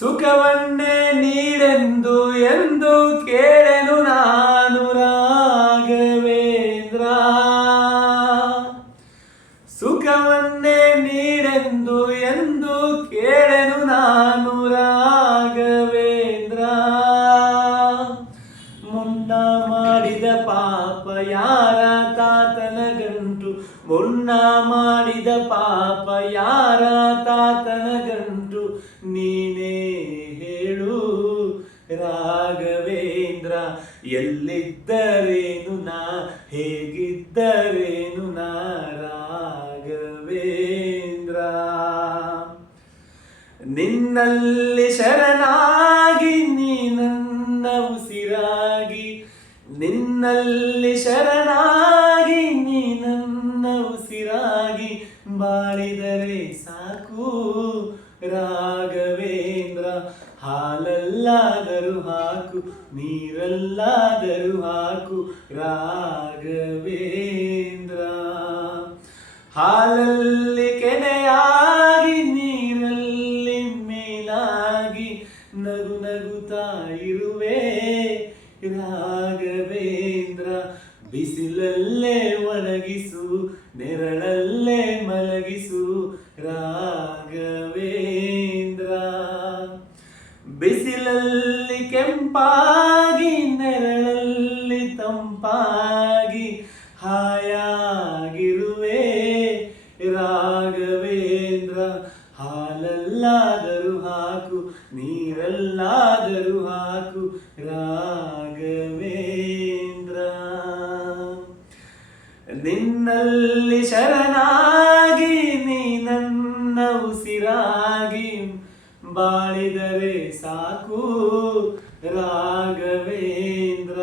ಸುಖವನ್ನೇ ನೀಡೆಂದು ಎಂದು ಕೇಳೆನು ನಾನು ರಾಘವೇಂದ್ರ. ಸುಖವನ್ನೇ ನೀಡೆಂದು ಎಂದು ಕೇಳೆನು ನಾನು ರಾಘವೇಂದ್ರ. ಮುನ್ನ ಮಾಡಿದ ಪಾಪ ಯಾರ ತಾತನ ಗಂಟು, ಮುನ್ನ ಮಾಡಿದ ಪಾಪ ಯಾರ ತಾತನ ಗಂಟು, ನೀನೇ ಹೇಳು ರಾಘವೇಂದ್ರ. ಎಲ್ಲಿದ್ದರೇನು ನಾ, ಹೇಗಿದ್ದರೇನು ನಾ ರಾಘವೇಂದ್ರ. ನಿನ್ನಲ್ಲಿ ಶರಣಾಗಿ ನೀ ನನ್ನ ಉಸಿರಾಗಿ, ನಿನ್ನಲ್ಲಿ ಶರಣಾಗಿ ನೀ ನನ್ನ ಉಸಿರಾಗಿ, ಬಾಳಿದರೆ ಸಾಕು ರಾಘವೇಂದ್ರ. ಹಾಲಲ್ಲಾದರೂ ಹಾಕು, ನೀರಲ್ಲಾದರೂ ಹಾಕು ರಾಘವೇಂದ್ರ. ಹಾಲಲ್ಲಿ ಕೆನೆಯಾಗಿ, ನೀರಲ್ಲಿ ಮೇಲಾಗಿ, ನಗು ನಗುತ್ತಾ ಇರುವೆ ರಾಘವೇಂದ್ರ. ಬಿಸಿಲಲ್ಲೇ ಒಣಗಿಸು, ನೆರಳಲ್ಲೇ ಮಲಗಿಸು ರಾಘವೇಂದ್ರ. ಬಿಸಿಲಲ್ಲಿ ಕೆಂಪಾಗಿ, ನೆರಳಲ್ಲಿ ತಂಪಾಗಿ, ಹಾಯಾಗಿರುವೆ ರಾಘವೇಂದ್ರ. ಹಾಲಲ್ಲಾದರೂ ಹಾಕು, ನೀರಲ್ಲಾದರೂ ಹಾಕು ರಾಘವೇಂದ್ರ. ನಿನ್ನಲ್ಲಿ ಶರಣಾಗಿ ನೀ ನನ್ನ ಉಸಿರಾಗಿ, ಬಾಳಿದರೆ ಸಾಕು ರಾಘವೇಂದ್ರ.